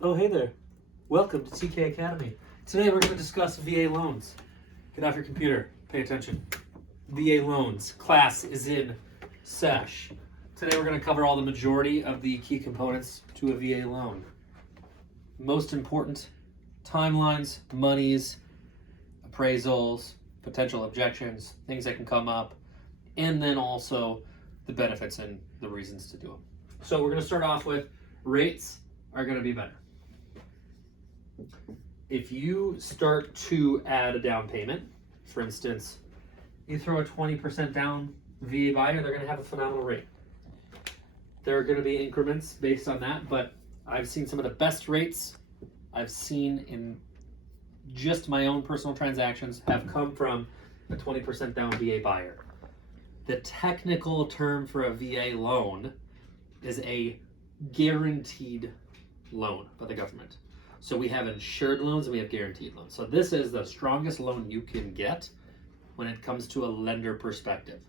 Oh, hey there. Welcome to TK Academy. Today we're going to discuss VA loans. Get off your computer. Pay attention. VA loans. Class is in sesh. Today we're going to cover all the majority of the key components to a VA loan. Most important, timelines, monies, appraisals, potential objections, things that can come up, and then also the benefits and the reasons to do them. So we're going to start off with rates are going to be better. If you start to add a down payment, for instance, you throw a 20% down VA buyer, they're going to have a phenomenal rate. There are going to be increments based on that, but I've seen some of the best rates I've seen in just my own personal transactions have come from a 20% down VA buyer. The technical term for a VA loan is a guaranteed loan by the government. So we have insured loans and we have guaranteed loans. So this is the strongest loan you can get when it comes to a lender perspective.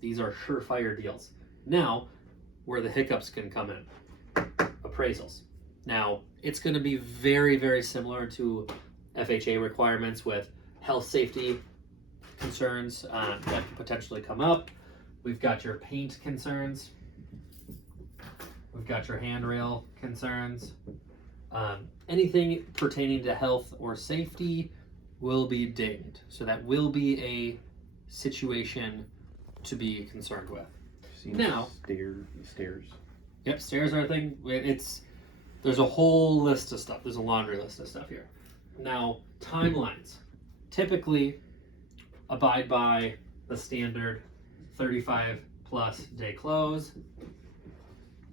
These are surefire deals. Now, where the hiccups can come in, appraisals. Now, it's going to be very, very similar to FHA requirements with health safety concerns that could potentially come up. We've got your paint concerns. We've got your handrail concerns. Anything pertaining to health or safety will be dinged. So that will be a situation to be concerned with. Now, stairs. Yep, stairs are a thing. There's a whole list of stuff. There's a laundry list of stuff here. Now, timelines. Typically, abide by the standard 35 plus day close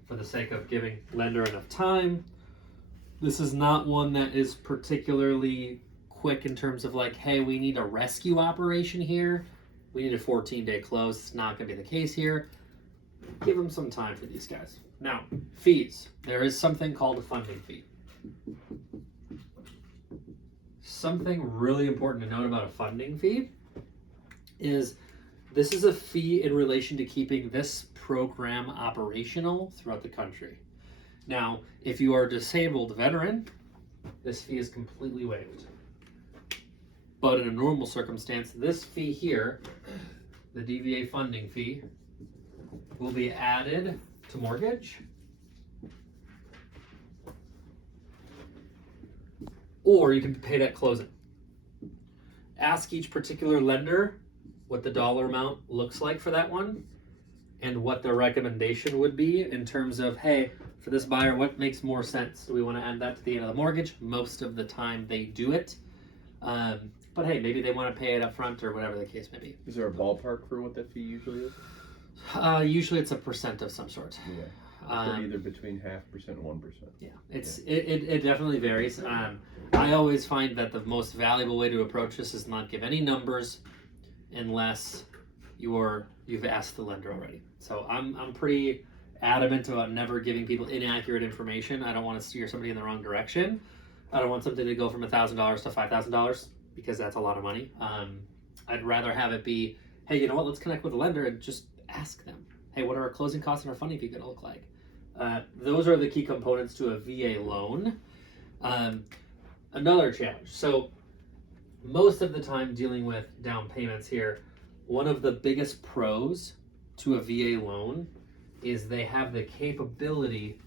for the sake of giving lender enough time. This is not one that is particularly quick in terms of like, hey, we need a rescue operation here. We need a 14-day close. It's not going to be the case here. Give them some time for these guys. Now, fees. There is something called a funding fee. Something really important to note about a funding fee is this is a fee in relation to keeping this program operational throughout the country. Now, if you are a disabled veteran, this fee is completely waived. But in a normal circumstance, this fee here, the DVA funding fee, will be added to mortgage or you can pay it at closing. Ask each particular lender what the dollar amount looks like for that one and what their recommendation would be in terms of, hey, for this buyer, what makes more sense? Do we want to add that to the end of the mortgage? Most of the time they do it. But hey, maybe they want to pay it up front or whatever the case may be. Is there a ballpark for what that fee usually is? Usually it's a percent of some sort. Yeah. Either between 0.5% and 1%. Yeah, it definitely varies. I always find that the most valuable way to approach this is not give any numbers unless you've asked the lender already. So I'm pretty adamant about never giving people inaccurate information. I don't want to steer somebody in the wrong direction. I don't want something to go from $1,000 to $5,000 because that's a lot of money. I'd rather have it be, hey, you know what? Let's connect with the lender and just ask them, hey, what are our closing costs and our funding fee going to look like? Those are the key components to a VA loan. Another challenge. So most of the time dealing with down payments here, one of the biggest pros to a VA loan is they have the capability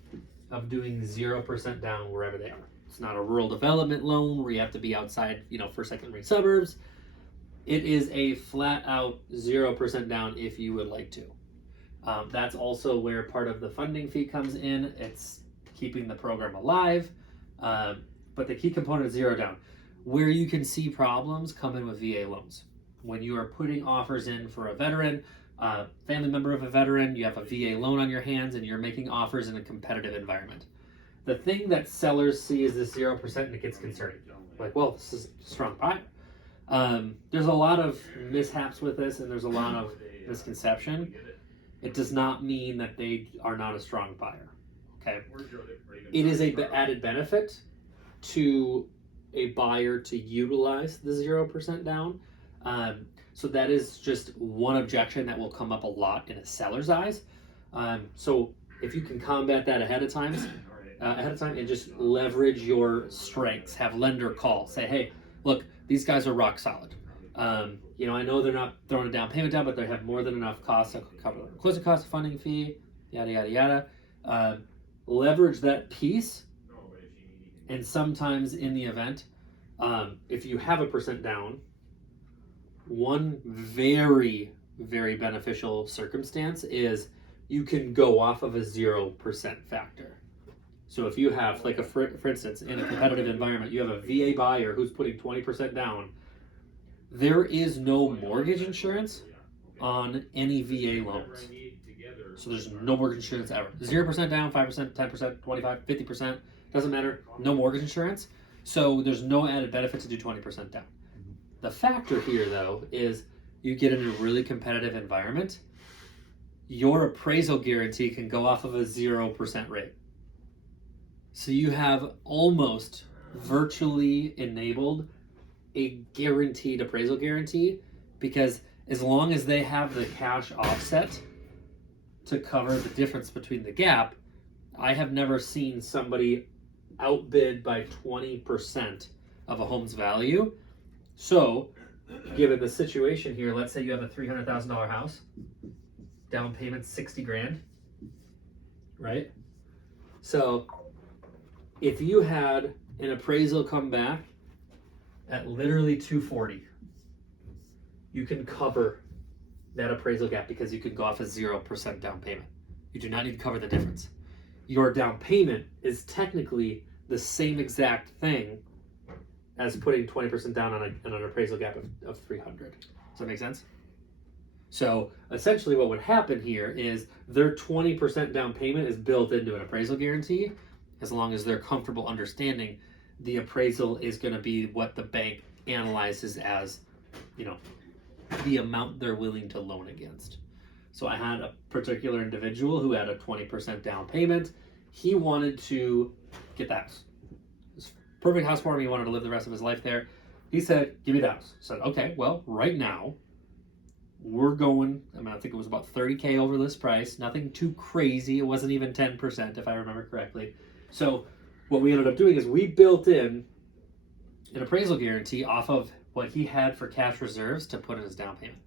of doing 0% down wherever they are. It's not a rural development loan where you have to be outside, first, second-rate suburbs. It is a flat-out 0% down if you would like to. That's also where part of the funding fee comes in. It's keeping the program alive. But the key component is zero down. Where you can see problems come in with VA loans. When you are putting offers in for a veteran, family member of a veteran, you have a VA loan on your hands and you're making offers in a competitive environment. The thing that sellers see is this 0% and it gets concerning. Like, well, this is a strong buyer. There's a lot of mishaps with this and there's a lot of misconception. It does not mean that they are not a strong buyer. Okay. It is a added benefit to a buyer to utilize the 0% down. So that is just one objection that will come up a lot in a seller's eyes. So if you can combat that ahead of time, ahead of time and just leverage your strengths. Have lender call. Say, hey, look, these guys are rock solid. I know they're not throwing a down payment down, but they have more than enough costs to cover the closing cost, funding fee, yada, yada, yada. Leverage that piece. And sometimes in the event, if you have a percent down, one very, very beneficial circumstance is you can go off of a 0% factor. So if you have, like, for instance, in a competitive environment, you have a VA buyer who's putting 20% down, there is no mortgage insurance on any VA loans. So there's no mortgage insurance ever. 0% down, 5%, 10%, 25%, 50%, doesn't matter, no mortgage insurance. So there's no added benefit to do 20% down. The factor here, though, is you get in a really competitive environment, your appraisal guarantee can go off of a 0% rate. So you have almost virtually enabled a guaranteed appraisal guarantee, because as long as they have the cash offset to cover the difference between the gap, I have never seen somebody outbid by 20% of a home's value. So, given the situation here, let's say you have a $300,000 house, down payment 60 grand, right? So, if you had an appraisal come back at literally 240, you can cover that appraisal gap because you can go off a 0% down payment. You do not need to cover the difference. Your down payment is technically the same exact thing as putting 20% down on an appraisal gap of 300. Does that make sense? So essentially what would happen here is their 20% down payment is built into an appraisal guarantee, as long as they're comfortable understanding the appraisal is going to be what the bank analyzes as, the amount they're willing to loan against. So I had a particular individual who had a 20% down payment. He wanted to get the house. This perfect house for him. He wanted to live the rest of his life there. He said, give me the house. I said, okay, well, right now, we're going, I think it was about 30K over list price. Nothing too crazy. It wasn't even 10%, if I remember correctly. So what we ended up doing is we built in an appraisal guarantee off of what he had for cash reserves to put in his down payment.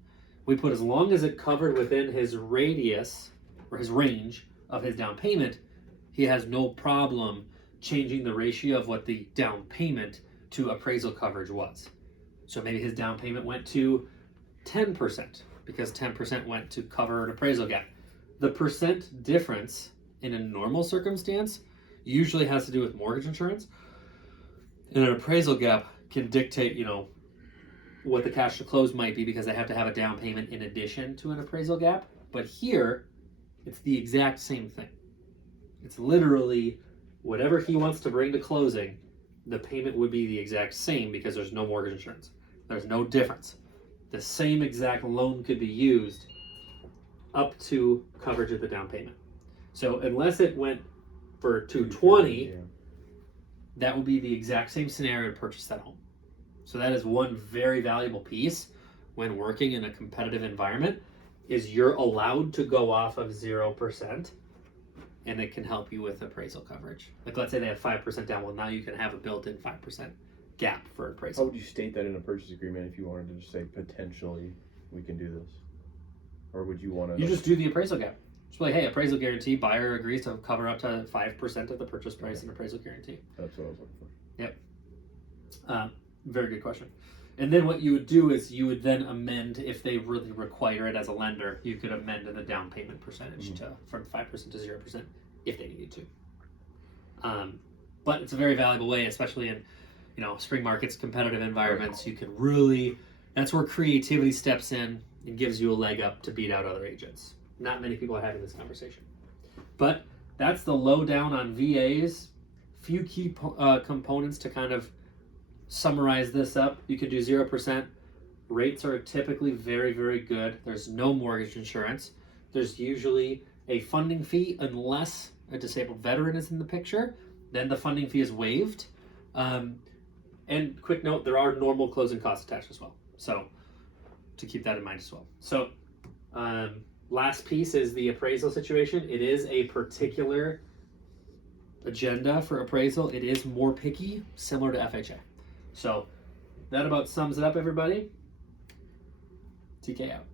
We put, as long as it covered within his radius or his range of his down payment, he has no problem changing the ratio of what the down payment to appraisal coverage was. So maybe his down payment went to 10% because 10% went to cover an appraisal gap. The percent difference in a normal circumstance usually has to do with mortgage insurance. And an appraisal gap can dictate, what the cash to close might be, because they have to have a down payment in addition to an appraisal gap. But here, it's the exact same thing. It's literally whatever he wants to bring to closing, the payment would be the exact same because there's no mortgage insurance. There's no difference. The same exact loan could be used up to coverage of the down payment. So unless it went for 220, that would be the exact same scenario to purchase that home. So that is one very valuable piece when working in a competitive environment, is you're allowed to go off of 0%, and it can help you with appraisal coverage. Like, let's say they have 5% down. Well, now you can have a built-in 5% gap for appraisal. How would you state that in a purchase agreement if you wanted to just say, potentially, we can do this? Or would you want to... You just do the appraisal gap. Just like, hey, appraisal guarantee, buyer agrees to cover up to 5% of the purchase price in appraisal guarantee. That's what I was looking for. Yep. Very good question. And then what you would do is you would then amend, if they really require it as a lender, you could amend the down payment percentage from 5% to 0% if they needed to. But it's a very valuable way, especially in spring markets, competitive environments. You can really, that's where creativity steps in and gives you a leg up to beat out other agents. Not many people are having this conversation. But that's the lowdown on VAs. Few key components to kind of summarize this up. You could do 0%. Rates are typically very, very good. There's no mortgage insurance. There's usually a funding fee unless a disabled veteran is in the picture. Then the funding fee is waived. And quick note, there are normal closing costs attached as well. So to keep that in mind as well. So last piece is the appraisal situation. It is a particular agenda for appraisal, it is more picky, similar to FHA. So that about sums it up, everybody. TK out.